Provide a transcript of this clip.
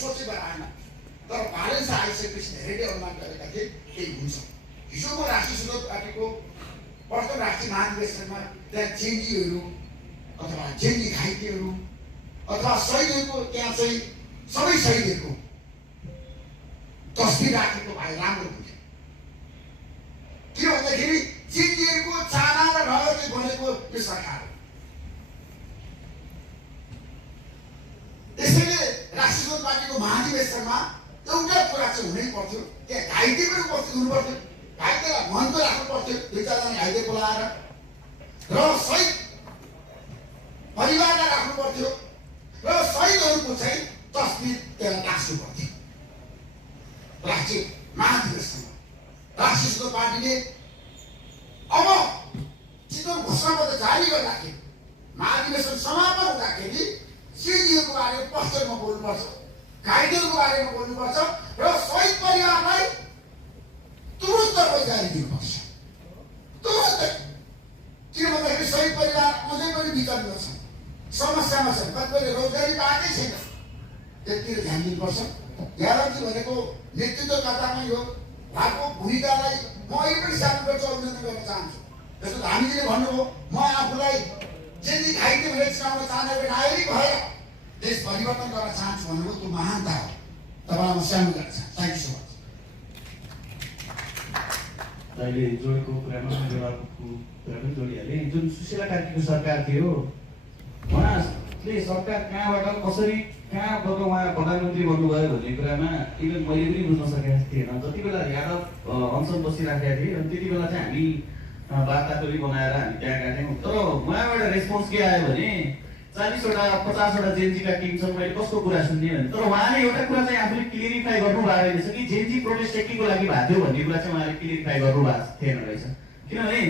सोचेको आएन। तर भ्यालेन्स आइसकेपछि धेरैले अनुमान गरेका थिए केही हुन्छ। हिजोको राष्ट्रिय सुरक्षा पार्टीको प्रथम राष्ट्रिय महाधिवेशनमा त्यहाँ चेन्जीहरू अथवा चेन्जी घाइतेहरू अथवा शहीदहरूको त्यहाँ चाहिँ सबै शहीदहरूको तस्बिर राखेको भए राम्रो हुन्थ्यो। किन भन्दाखेरि चेन्जीहरूको चाहना र रहरले बनेको यो सरकार हो। त्यसैले राष्ट्रिय सुरक्षा पार्टीको महाधिवेशनमा एउटा कुरा चाहिँ हुनै पर्थ्यो, त्यहाँ घाइते पनि उपस्थित हुनुपर्थ्यो। घाइतेलाई मनको राख्नु पर्थ्यो, दुई चारजना घाइते बोलाएर, र शहीद परिवारलाई राख्नु पर्थ्यो र शहीदहरूको चाहिँ तस्बिर त्यहाँ टाँस्नु पर्थ्यो। राष्ट्रिय महाधिवेशनमा राष्ट्रिय सुरक्षा पार्टीले अब चितवन घोषणापत्र जारी गर्दाखेरि महाधिवेशन समापन हुँदाखेरि चेन्जीहरूको बारेमा प्रश्नमा बोल्नुपर्छ, घाइतेहरूको बारेमा बोल्नुपर्छ र शहीद परिवारलाई तुरुन्त रोजगारी दिनुपर्छ। तुरुन्तै। किन भन्दाखेरि शहीद परिवार अझै पनि विचलित छन्, समस्यामा छन्, कतिपयले रोजगारी पाएकै छैन। त्यतिर ध्यान दिनुपर्छ। यादवजी भनेको नेतृत्वकर्तामा यो भएको भूमिकालाई म अहिले पनि सानोबाट अभिनन्दन गर्न चाहन्छु। जस्तो हामीले भन्नुभयो, म आफूलाई चेन्जी घाइते भनेर चिनाउन चाहने नागरिक भएर देश परिवर्तन गर्न चाहन्छु भन्नुभयो। त्यो महानता हो। तपाईँलाई म सानो गर्न चाहन्छु। Thank you so much. अहिले जोडेको कुरामा जवाबको कुरा पनि जोडिहालेँ। जुन सुशीला कार्कीको सरकार थियो, उहाँले सरकार कहाँबाट कसरी कहाँबाट उहाँ प्रधानमन्त्री बन्नुभयो भन्ने कुरामा इभन मैले पनि बुझ्न सकेको थिएन। जति बेला यादव अनसन बसिराखेका थिए अनि त्यति बेला चाहिँ हामी वार्ताखोरी बनाएर हामी त्यहाँ गएको थियौँ। तर उहाँबाट रेस्पोन्स के आयो भने 40वटा 50वटा जेएनजीका टिम छन्, मैले कसको कुरा सुन्ने भने। तर उहाँले एउटा कुरा चाहिँ आफूले क्लियरिफाई गर्नुभएको रहेछ कि जेएनजी प्रोटेस्ट के को लागि भएको थियो भन्ने कुरा चाहिँ उहाँले क्लियरिफाई गर्नुभएको थिएन रहेछ। किनभने